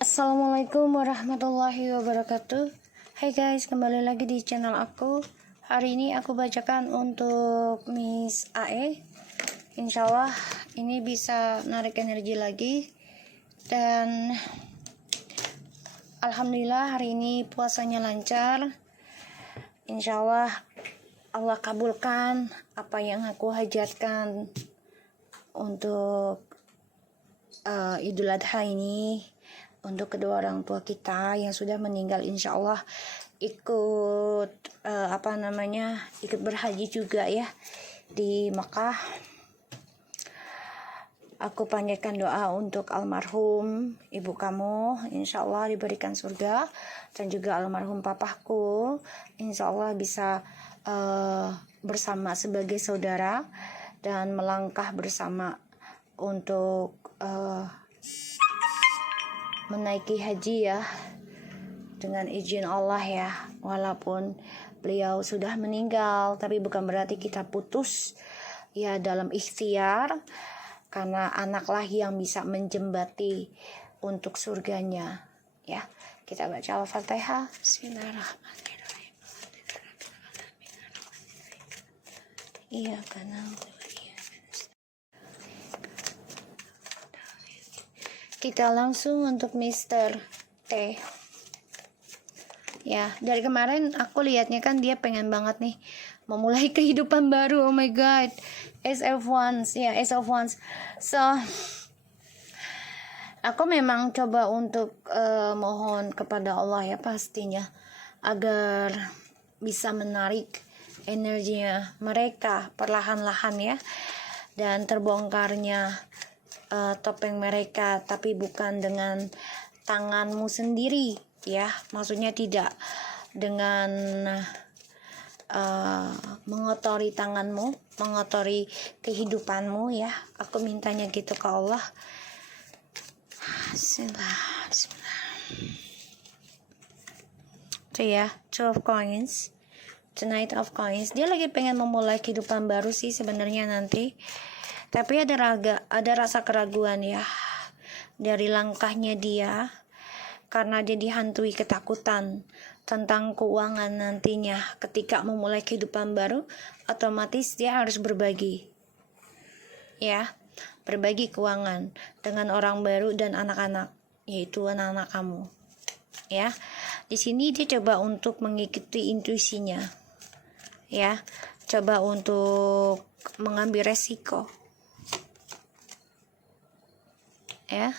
Assalamualaikum warahmatullahi wabarakatuh. Hai guys, kembali lagi di channel aku. Hari ini aku bacakan untuk Miss AE. Insya Allah ini bisa narik energi lagi. Dan Alhamdulillah hari ini puasanya lancar. Insya Allah Allah kabulkan apa yang aku hajatkan untuk Idul Adha ini. Untuk kedua orang tua kita yang sudah meninggal, insya Allah ikut ikut berhaji juga ya di Mekah. Aku panjatkan doa untuk almarhum ibu kamu, insya Allah diberikan surga, dan juga almarhum papaku, insya Allah bisa bersama sebagai saudara dan melangkah bersama untuk menaiki haji ya, dengan izin Allah ya. Walaupun beliau sudah meninggal, tapi bukan berarti kita putus ya dalam ikhtiar, karena anaklah yang bisa menjembati untuk surganya ya. Kita baca Al-Fatihah. Bismillahirrahmanirrahim. Iya karena kita langsung untuk Mr. T. Ya, dari kemarin aku lihatnya kan dia pengen banget nih memulai kehidupan baru. Oh my god. Ace of Wands. Ya, Ace of Wands. So, aku memang coba untuk mohon kepada Allah ya pastinya agar bisa menarik energinya mereka perlahan-lahan ya, dan terbongkarnya topeng mereka, tapi bukan dengan tanganmu sendiri ya, maksudnya tidak dengan mengotori tanganmu, mengotori kehidupanmu ya. Aku mintanya gitu ke Allah. Bismillah. Itu ya, Two of Coins, the Knight of Coins. Dia lagi pengen memulai kehidupan baru sih sebenarnya nanti, tapi ada rasa keraguan ya dari langkahnya dia, karena dia dihantui ketakutan tentang keuangan nantinya. Ketika memulai kehidupan baru, otomatis dia harus berbagi ya, berbagi keuangan dengan orang baru dan anak-anak, yaitu anak-anak kamu ya. Di sini dia coba untuk mengikuti intuisinya ya, coba untuk mengambil resiko ya,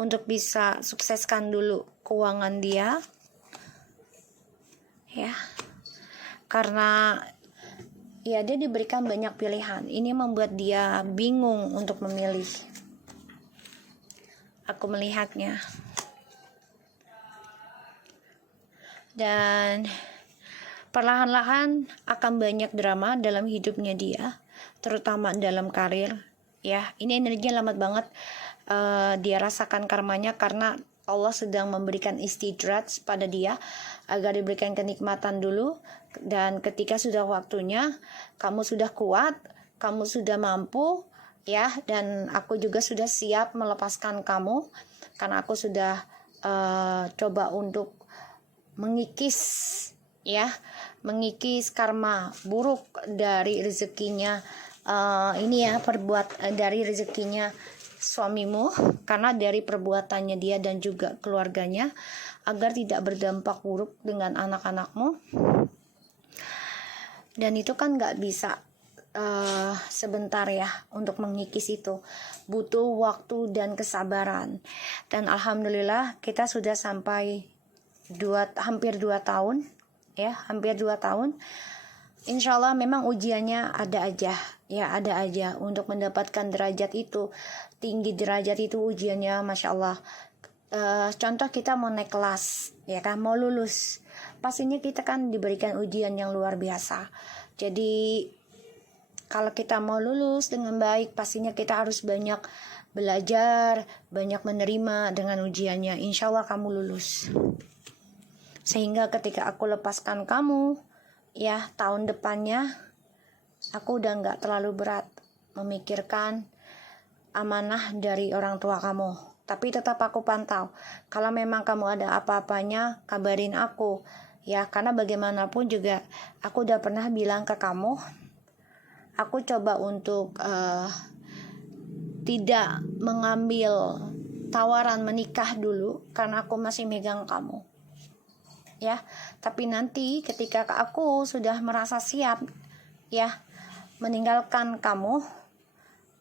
untuk bisa sukseskan dulu keuangan dia ya, karena ya dia diberikan banyak pilihan. Ini membuat dia bingung untuk memilih. Aku melihatnya, dan perlahan-lahan akan banyak drama dalam hidupnya dia, terutama dalam karir ya. Ini energinya lambat banget. Dia rasakan karmanya karena Allah sedang memberikan istidrat pada dia agar diberikan kenikmatan dulu, dan ketika sudah waktunya, kamu sudah kuat, kamu sudah mampu ya, dan aku juga sudah siap melepaskan kamu, karena aku sudah coba untuk mengikis ya, mengikis karma buruk dari rezekinya ini ya, dari rezekinya suamimu, karena dari perbuatannya dia dan juga keluarganya, agar tidak berdampak buruk dengan anak-anakmu. Dan itu kan gak bisa sebentar ya, untuk mengikis itu butuh waktu dan kesabaran. Dan alhamdulillah kita sudah sampai hampir 2 tahun ya, hampir 2 tahun. Insya Allah memang ujiannya ada aja untuk mendapatkan derajat itu. Tinggi derajat itu ujiannya, Masya Allah. Contoh kita mau naik kelas ya kan, mau lulus, pastinya kita kan diberikan ujian yang luar biasa. Jadi kalau kita mau lulus dengan baik, pastinya kita harus banyak belajar, banyak menerima dengan ujiannya. Insya Allah kamu lulus, sehingga ketika aku lepaskan kamu ya, tahun depannya aku udah gak terlalu berat memikirkan amanah dari orang tua kamu tapi tetap aku pantau. Kalau memang kamu ada apa-apanya, kabarin aku. Ya, karena bagaimanapun juga aku udah pernah bilang ke kamu, aku coba untuk tidak mengambil tawaran menikah dulu karena aku masih megang kamu. Ya, tapi nanti ketika aku sudah merasa siap ya meninggalkan kamu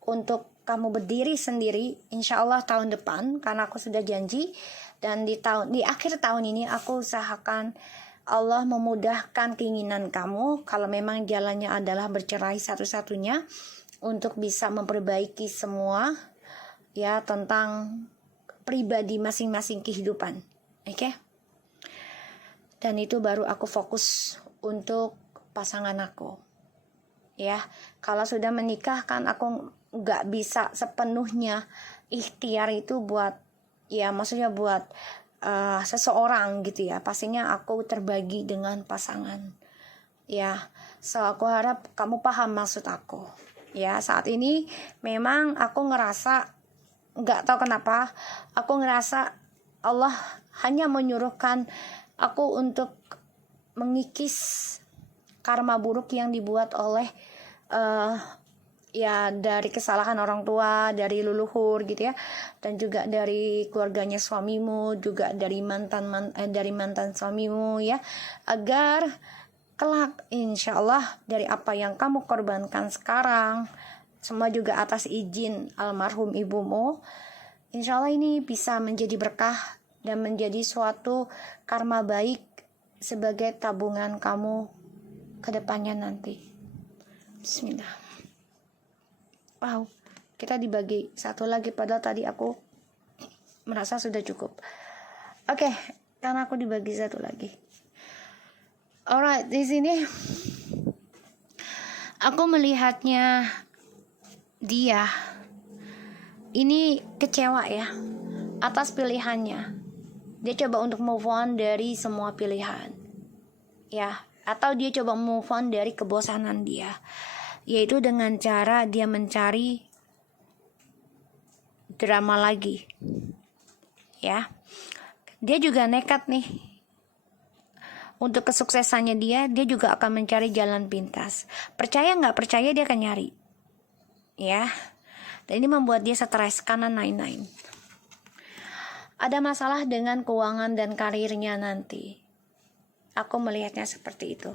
untuk kamu berdiri sendiri, insya Allah tahun depan, karena aku sudah janji, dan di akhir tahun ini aku usahakan Allah memudahkan keinginan kamu. Kalau memang jalannya adalah bercerai satu-satunya, untuk bisa memperbaiki semua ya tentang pribadi masing-masing kehidupan, oke? Dan itu baru aku fokus untuk pasangan aku. Ya, kalau sudah menikah kan aku nggak bisa sepenuhnya ikhtiar itu buat, ya maksudnya buat seseorang gitu ya. Pastinya aku terbagi dengan pasangan. Ya, so aku harap kamu paham maksud aku. Ya, saat ini memang aku ngerasa, nggak tahu kenapa, aku ngerasa Allah hanya menyuruhkan aku untuk mengikis karma buruk yang dibuat oleh ya dari kesalahan orang tua, dari leluhur gitu ya, dan juga dari keluarganya suamimu, juga dari mantan suamimu ya, agar kelak insya Allah dari apa yang kamu korbankan sekarang, semua juga atas izin almarhum ibumu, insya Allah ini bisa menjadi berkah dan menjadi suatu karma baik sebagai tabungan kamu ke depannya nanti. Bismillah. Wow, kita dibagi satu lagi padahal tadi aku merasa sudah cukup. Oke, karena aku dibagi satu lagi. Alright, di sini aku melihatnya dia ini kecewa ya atas pilihannya. Dia coba untuk move on dari semua pilihan. Ya, atau dia coba move on dari kebosanan dia, yaitu dengan cara dia mencari drama lagi. Ya, dia juga nekat nih. Untuk kesuksesannya dia juga akan mencari jalan pintas. Percaya nggak percaya dia akan nyari. Ya, dan ini membuat dia stres karena 99. Ada masalah dengan keuangan dan karirnya nanti. Aku melihatnya seperti itu.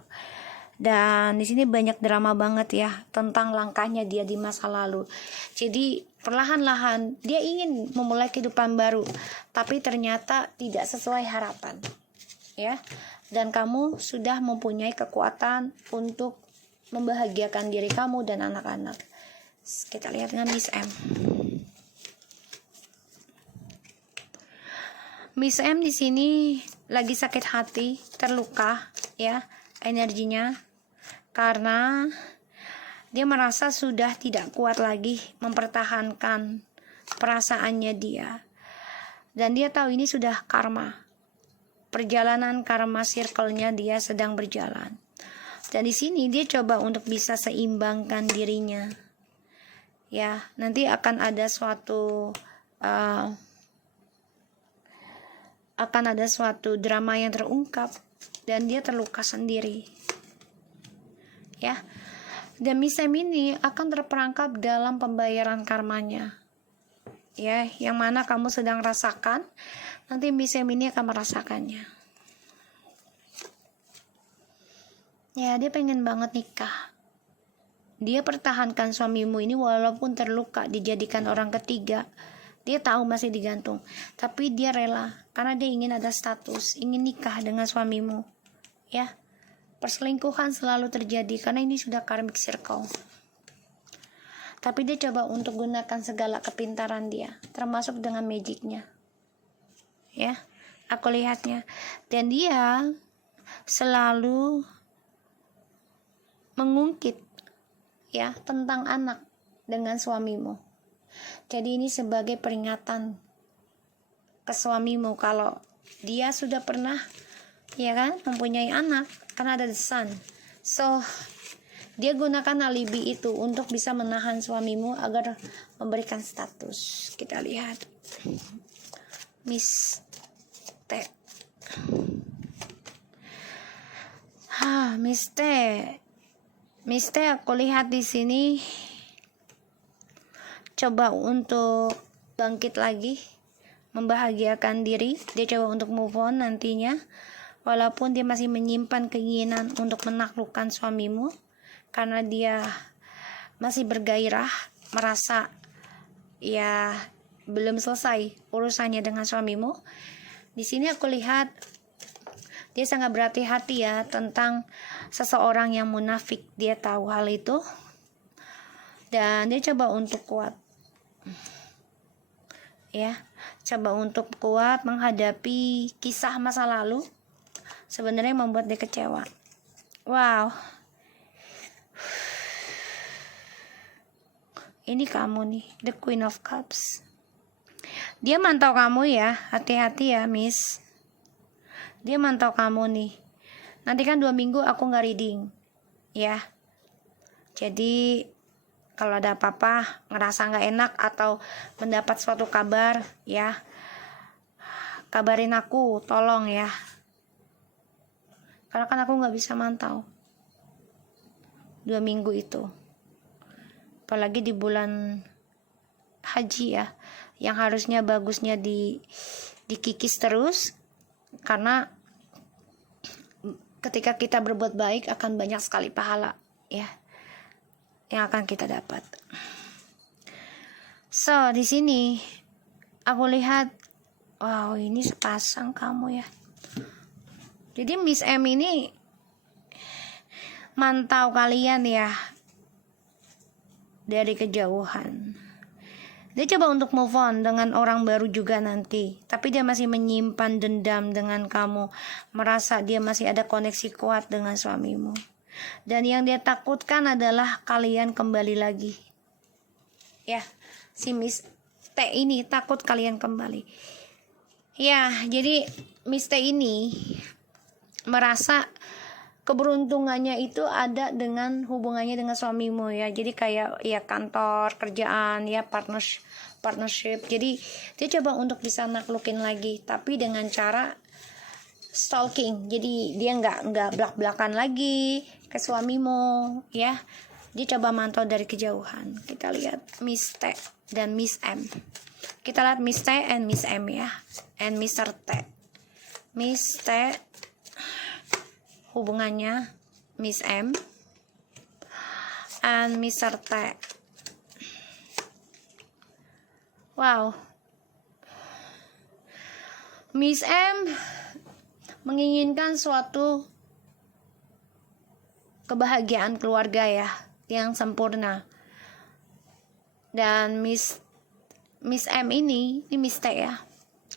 Dan di sini banyak drama banget ya tentang langkahnya dia di masa lalu. Jadi perlahan-lahan dia ingin memulai kehidupan baru, tapi ternyata tidak sesuai harapan. Ya. Dan kamu sudah mempunyai kekuatan untuk membahagiakan diri kamu dan anak-anak. Kita lihat dengan Miss M. Miss M di sini lagi sakit hati, terluka ya energinya, karena dia merasa sudah tidak kuat lagi mempertahankan perasaannya dia. Dan dia tahu ini sudah karma. Perjalanan karma circle-nya dia sedang berjalan. Dan di sini dia coba untuk bisa seimbangkan dirinya. Ya, nanti akan ada suatu drama yang terungkap dan dia terluka sendiri. Ya. Dan Miss M ini akan terperangkap dalam pembayaran karmanya. Ya, yang mana kamu sedang rasakan, nanti Miss M ini akan merasakannya. Ya, dia pengen banget nikah. Dia pertahankan suamimu ini walaupun terluka, dijadikan orang ketiga. Dia tahu masih digantung, tapi dia rela karena dia ingin ada status, ingin nikah dengan suamimu. Ya, perselingkuhan selalu terjadi karena ini sudah karmic circle. Tapi dia coba untuk gunakan segala kepintaran dia, termasuk dengan magicnya. Ya, aku lihatnya. Dan dia selalu mengungkit ya tentang anak dengan suamimu. Jadi ini sebagai peringatan ke suamimu kalau dia sudah pernah ya kan mempunyai anak, karena ada the son. So Dia gunakan alibi itu untuk bisa menahan suamimu agar memberikan status. Kita lihat. Miss T. Miss T. Miss T, aku lihat di sini coba untuk bangkit lagi, membahagiakan diri. Dia coba untuk move on nantinya, walaupun dia masih menyimpan keinginan untuk menaklukkan suamimu, karena dia masih bergairah, merasa ya belum selesai urusannya dengan suamimu. Di sini aku lihat dia sangat berhati-hati ya tentang seseorang yang munafik. Dia tahu hal itu dan dia coba untuk kuat. Ya, coba untuk kuat menghadapi kisah masa lalu sebenarnya membuat dia kecewa. Wow. Ini kamu nih, the Queen of Cups. Dia mantau kamu ya, hati-hati ya, Miss. Dia mantau kamu nih. Nanti kan 2 minggu aku nggak reading, ya. Jadi kalau ada apa-apa, ngerasa nggak enak atau mendapat suatu kabar, ya, kabarin aku, tolong ya. Karena kan aku nggak bisa mantau 2 minggu itu. Apalagi di bulan haji ya, yang harusnya bagusnya dikikis terus, karena ketika kita berbuat baik akan banyak sekali pahala ya yang akan kita dapat. So di sini aku lihat, wow, ini sepasang kamu ya. Jadi Miss M ini mantau kalian ya dari kejauhan. Dia coba untuk move on dengan orang baru juga nanti, tapi dia masih menyimpan dendam dengan kamu, merasa dia masih ada koneksi kuat dengan suamimu. Dan yang dia takutkan adalah kalian kembali lagi. Ya, si Miss T ini takut kalian kembali. Ya, jadi Miss T ini merasa keberuntungannya itu ada dengan hubungannya dengan suamimu ya. Jadi kayak ya kantor, kerjaan, ya partnership. Jadi dia coba untuk bisa naklukin lagi, tapi dengan cara stalking. Jadi dia nggak belak-belakan lagi ke suamimu ya. Dia coba mantau dari kejauhan. Kita lihat Miss T dan Miss M. Kita lihat Miss T and Miss M ya. And Mr. T. Miss T hubungannya Miss M and Mr. T. Wow. Miss M menginginkan suatu kebahagiaan keluarga ya yang sempurna. Dan Miss M ini Miss T ya.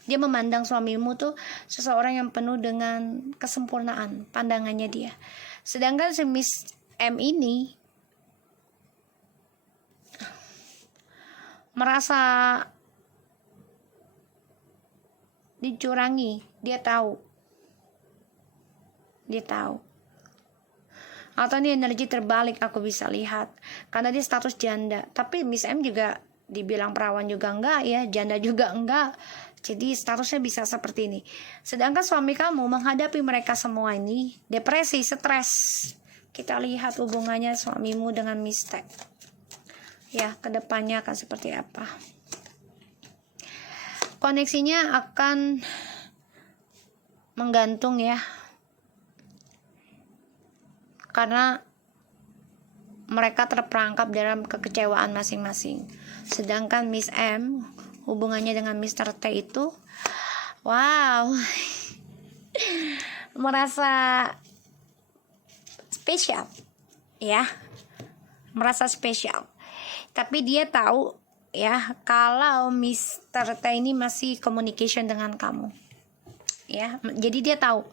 Dia memandang suamimu tuh seseorang yang penuh dengan kesempurnaan, pandangannya dia. Sedangkan si Miss M ini merasa dicurangi. Dia tahu. Atau ini energi terbalik aku bisa lihat. Karena dia status janda. Tapi Miss M juga dibilang perawan juga enggak ya, janda juga enggak. Jadi statusnya bisa seperti ini. Sedangkan suami kamu menghadapi mereka semua ini depresi, stres. Kita lihat hubungannya suamimu dengan Miss T. Ya, kedepannya akan seperti apa. Koneksinya akan menggantung ya. Karena mereka terperangkap dalam kekecewaan masing-masing. Sedangkan Miss M hubungannya dengan Mr. T itu wow, merasa spesial ya, merasa spesial. Tapi dia tahu ya kalau Mr. T ini masih communication dengan kamu ya. Jadi dia tahu,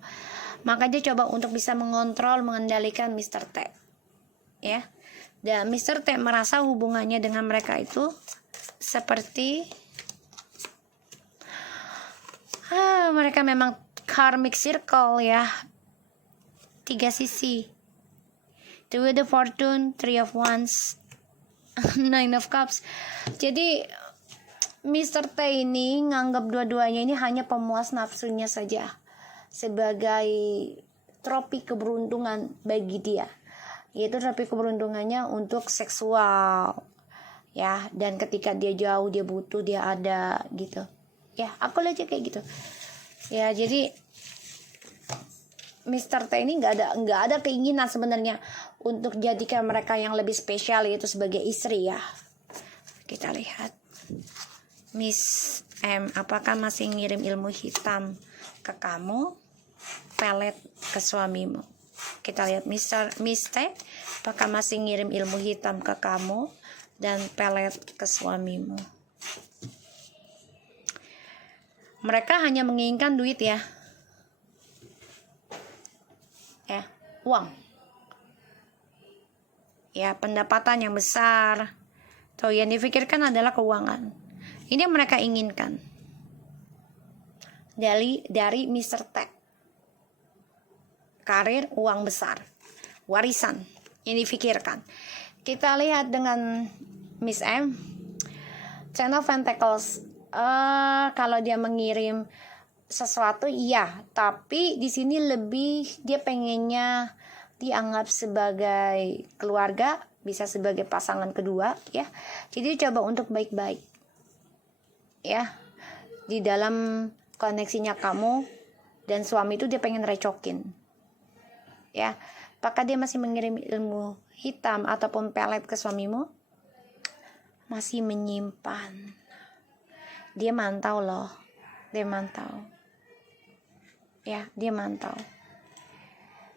maka dia coba untuk bisa mengontrol, mengendalikan Mr. T ya. Dan Mr. T merasa hubungannya dengan mereka itu seperti mereka memang karmic circle ya, 3 sisi. Two of the Fortune, Three of Wands, Nine of Cups. Jadi Mr. T ini nganggap dua-duanya ini hanya pemuas nafsunya saja, sebagai trofi keberuntungan bagi dia, yaitu trofi keberuntungannya untuk seksual ya. Dan ketika dia jauh, dia butuh, dia ada gitu ya. Aku lihat kayak gitu ya. Jadi Mr. T ini nggak ada keinginan sebenarnya untuk jadikan mereka yang lebih spesial, yaitu sebagai istri ya. Kita lihat Miss M, apakah masih ngirim ilmu hitam ke kamu, pelet ke suamimu? Kita lihat Miss T, apakah masih ngirim ilmu hitam ke kamu dan pelet ke suamimu? Mereka hanya menginginkan duit ya, uang ya, pendapatan yang besar. Tuh, yang difikirkan adalah keuangan. Ini yang mereka inginkan dari Mr. T. Karir, uang besar, warisan yang difikirkan. Kita lihat dengan Miss M, Ten of Pentacles. Kalau dia mengirim sesuatu iya, tapi di sini lebih dia pengennya dianggap sebagai keluarga, bisa sebagai pasangan kedua ya. Jadi coba untuk baik-baik ya, di dalam koneksinya kamu dan suami itu dia pengen recokin ya. Apakah dia masih mengirim ilmu hitam ataupun pelet ke suamimu? Masih menyimpan. Dia mantau loh, dia mantau ya, dia mantau.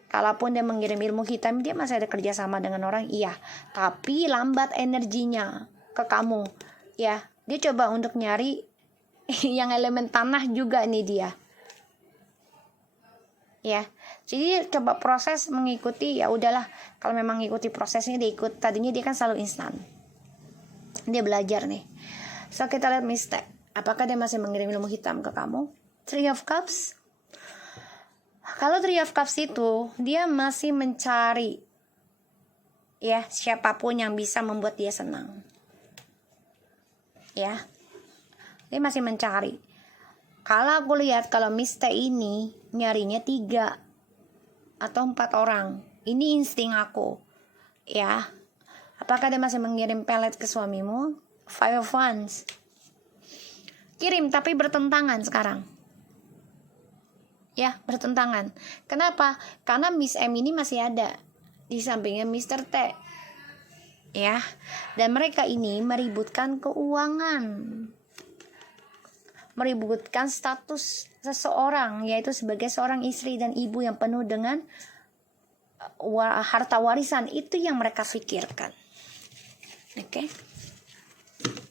Kalaupun dia mengirim ilmu hitam, dia masih ada kerjasama dengan orang, iya, tapi lambat energinya ke kamu ya. Dia coba untuk nyari yang elemen tanah juga nih dia ya. Jadi coba proses mengikuti, ya udahlah, kalau memang ngikuti prosesnya dia ikut. Tadinya dia kan selalu instan, dia belajar nih. So kita lihat mistake, apakah dia masih mengirim ilmu hitam ke kamu? Three of Cups. Kalau Three of Cups itu dia masih mencari ya siapapun yang bisa membuat dia senang ya. Dia masih mencari. Kalau aku lihat, kalau Miss T ini nyarinya 3 atau 4 orang. Ini insting aku ya. Apakah dia masih mengirim pelet ke suamimu? Five of Wands. Kirim tapi bertentangan sekarang ya, bertentangan. Kenapa? Karena Miss M ini masih ada di sampingnya Mr. T ya. Dan mereka ini meributkan keuangan, meributkan status seseorang, yaitu sebagai seorang istri dan ibu yang penuh dengan harta warisan. Itu yang mereka pikirkan. Oke.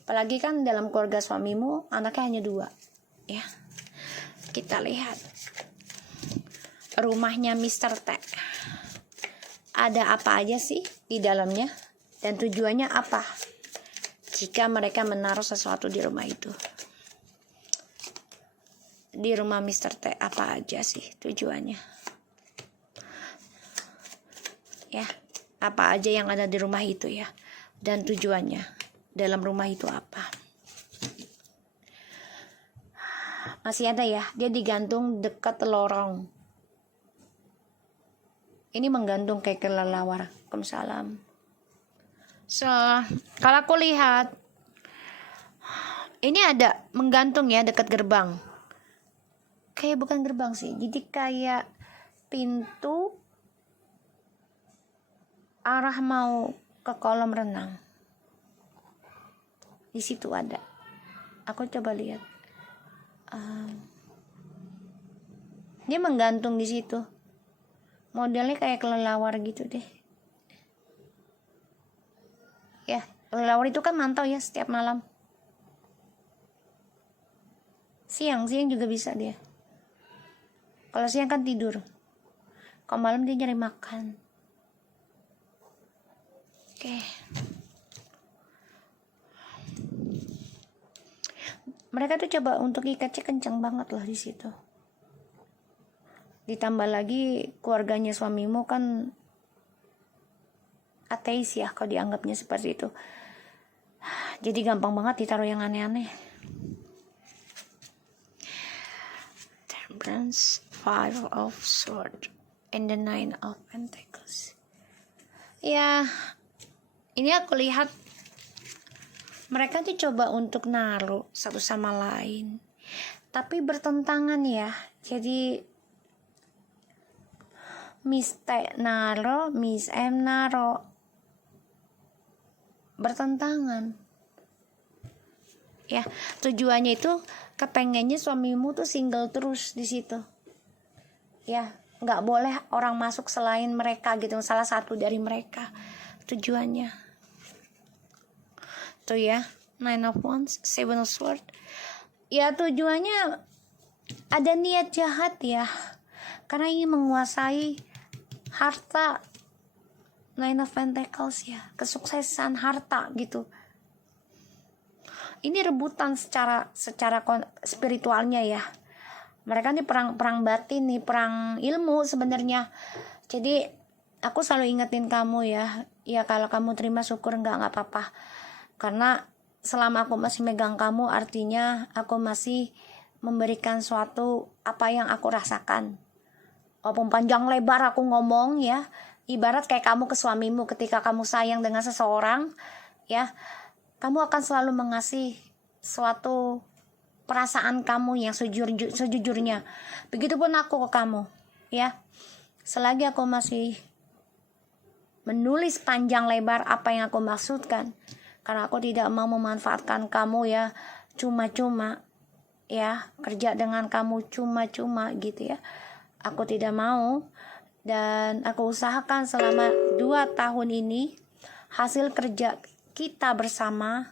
Apalagi kan dalam keluarga suamimu anaknya hanya 2 ya. Kita lihat rumahnya Mr. T. Ada apa aja sih di dalamnya dan tujuannya apa jika mereka menaruh sesuatu di rumah itu? Di rumah Mr. T apa aja sih tujuannya ya? Apa aja yang ada di rumah itu ya, dan tujuannya dalam rumah itu apa? Masih ada ya, dia digantung dekat lorong. Ini menggantung kayak kelelawar. Waalaikumsalam. So, kalau aku lihat ini ada menggantung ya dekat gerbang. Kayak bukan gerbang sih, jadi kayak pintu arah mau ke kolam renang. Di situ ada. Aku coba lihat. Dia menggantung di situ. Modelnya kayak kelelawar gitu deh. Ya, kelelawar itu kan mantau ya setiap malam. Siang juga bisa dia. Kalau siang kan tidur. Kalau malam dia nyari makan. Oke. Mereka tuh coba untuk ikatnya kencang banget loh di situ. Ditambah lagi keluarganya suamimu kan ateis ya kalau dianggapnya seperti itu. Jadi gampang banget ditaruh yang aneh-aneh. Temperance, Five of Swords, and the Nine of Pentacles. Ya, ini aku lihat mereka tuh coba untuk naruh satu sama lain, tapi bertentangan ya. Jadi Miss T naro, Miss M naro, bertentangan. Ya, tujuannya itu kepengennya suamimu tuh single terus di situ. Ya, nggak boleh orang masuk selain mereka gitu, salah satu dari mereka. Tujuannya. Tuh ya, Nine of Wands, Seven of Swords. Ya, tujuannya ada niat jahat ya. Karena ingin menguasai harta. Nine of Pentacles ya, kesuksesan harta gitu. Ini rebutan secara spiritualnya ya. Mereka nih perang batin nih, perang ilmu sebenarnya. Jadi aku selalu ingetin kamu ya. Ya kalau kamu terima syukur, nggak apa-apa. Karena selama aku masih megang kamu, artinya aku masih memberikan suatu apa yang aku rasakan. Walaupun panjang lebar aku ngomong ya. Ibarat kayak kamu ke suamimu ketika kamu sayang dengan seseorang ya, kamu akan selalu mengasih suatu perasaan kamu yang sejujurnya. Begitupun aku ke kamu ya. Selagi aku masih menulis panjang lebar apa yang aku maksudkan, karena aku tidak mau memanfaatkan kamu ya cuma-cuma ya, kerja dengan kamu cuma-cuma gitu ya. Aku tidak mau. Dan aku usahakan selama 2 tahun ini hasil kerja kita bersama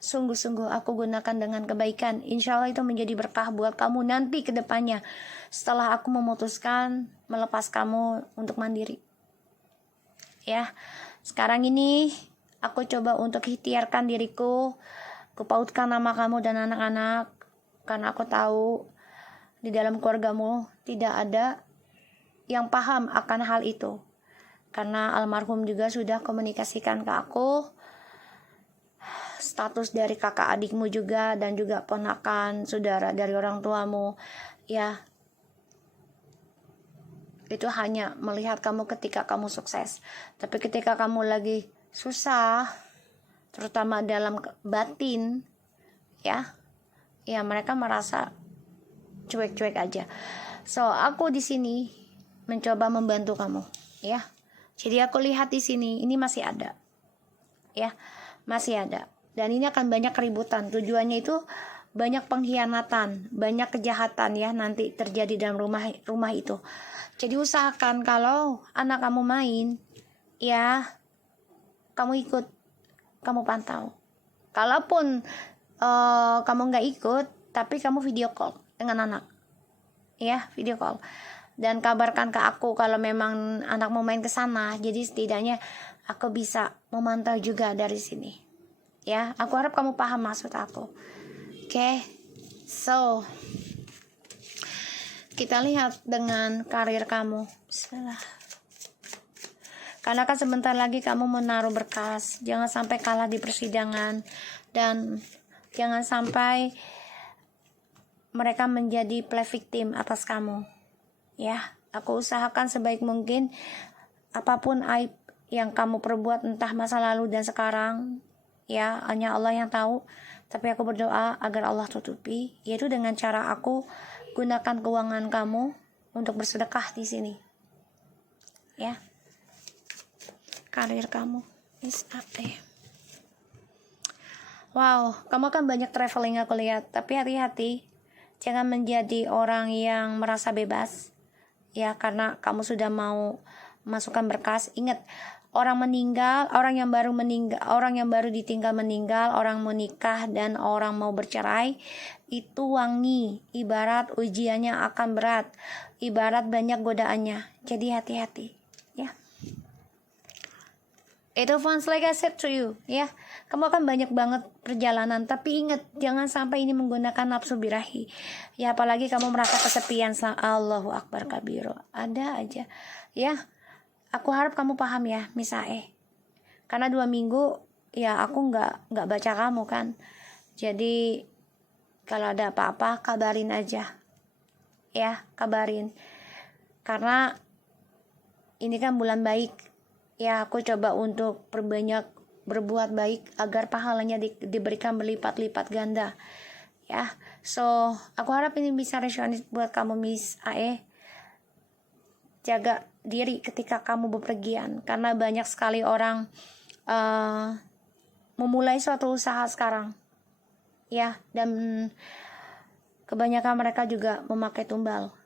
sungguh-sungguh aku gunakan dengan kebaikan. Insya Allah itu menjadi berkah buat kamu nanti ke depannya setelah aku memutuskan melepas kamu untuk mandiri. Ya, sekarang ini aku coba untuk ikhtiarkan diriku, kupautkan nama kamu dan anak-anak, karena aku tahu di dalam keluargamu tidak ada yang paham akan hal itu. Karena almarhum juga sudah komunikasikan ke aku status dari kakak adikmu juga, dan juga ponakan saudara dari orang tuamu ya. Itu hanya melihat kamu ketika kamu sukses. Tapi ketika kamu lagi susah, terutama dalam batin ya mereka merasa cuek-cuek aja. So, aku di sini mencoba membantu kamu, ya. Jadi aku lihat di sini ini masih ada. Ya, masih ada. Dan ini akan banyak keributan. Tujuannya itu banyak pengkhianatan, banyak kejahatan ya nanti terjadi dalam rumah itu. Jadi usahakan kalau anak kamu main, ya kamu ikut, kamu pantau. Kalaupun kamu nggak ikut, tapi kamu video call dengan anak, ya, video call, dan kabarkan ke aku kalau memang anak mau main ke sana. Jadi setidaknya aku bisa memantau juga dari sini, ya. Aku harap kamu paham maksud aku. Oke, so kita lihat dengan karir kamu. Bismillah. Karena kan sebentar lagi kamu menaruh berkas. Jangan sampai kalah di persidangan, dan jangan sampai mereka menjadi play victim atas kamu. Ya, aku usahakan sebaik mungkin apapun aib yang kamu perbuat, entah masa lalu dan sekarang, ya hanya Allah yang tahu. Tapi aku berdoa agar Allah tutupi, yaitu dengan cara aku gunakan keuangan kamu untuk bersedekah di sini. Ya, karir kamu is apa ya? Wow, kamu kan banyak traveling aku lihat, tapi hati-hati. Jangan menjadi orang yang merasa bebas, ya, karena kamu sudah mau masukkan berkas. Ingat, orang meninggal, orang yang baru meninggal, orang yang baru ditinggal meninggal, orang mau nikah, dan orang mau bercerai, itu wangi. Ibarat ujiannya akan berat, ibarat banyak godaannya. Jadi hati-hati, ya. Itu fans like I said to you, ya. Kamu akan banyak banget perjalanan, tapi ingat, jangan sampai ini menggunakan nafsu birahi. Ya, apalagi kamu merasa kesepian. Allahu Akbar kabiro. Ada aja, ya. aku harap kamu paham ya Misae, karena 2 minggu ya aku nggak baca kamu kan. Jadi kalau ada apa-apa kabarin aja ya, kabarin, karena ini kan bulan baik ya. Aku coba untuk berbuat baik agar pahalanya diberikan berlipat-lipat ganda ya. So aku harap ini bisa resonate buat kamu Miss AE. Jaga diri ketika kamu bepergian, karena banyak sekali orang memulai suatu usaha sekarang ya, dan kebanyakan mereka juga memakai tumbal.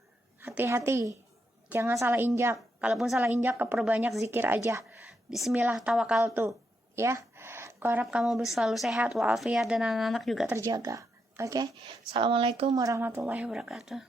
Hati-hati, jangan salah injak. Kalaupun salah injak, perbanyak zikir aja. Bismillah tawakkaltu ya. Aku harap kamu selalu sehat walafiat dan anak-anak juga terjaga. Oke. Assalamualaikum warahmatullahi wabarakatuh.